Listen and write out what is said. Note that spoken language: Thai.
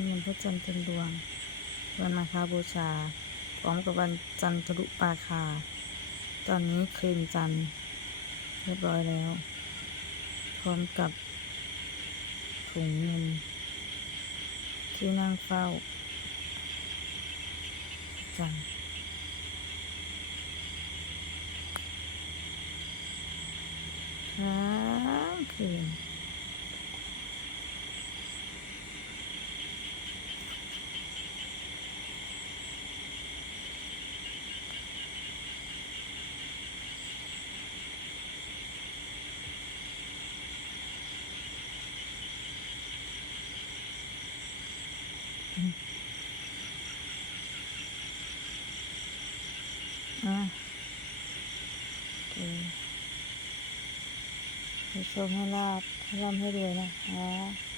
เงินพระจันทร์เต็มดวงวันมาฆบูชาพร้อมกับวันจันทรุปราคาตอนนี้คืนจันทร์เรียบร้อยแล้วพร้อมกับถุงเงินที่นั่งเฝ้าจันทร์ทั้งคืนโอเคให้โชคให้ลาภให้ร่ำให้รวยนะคะ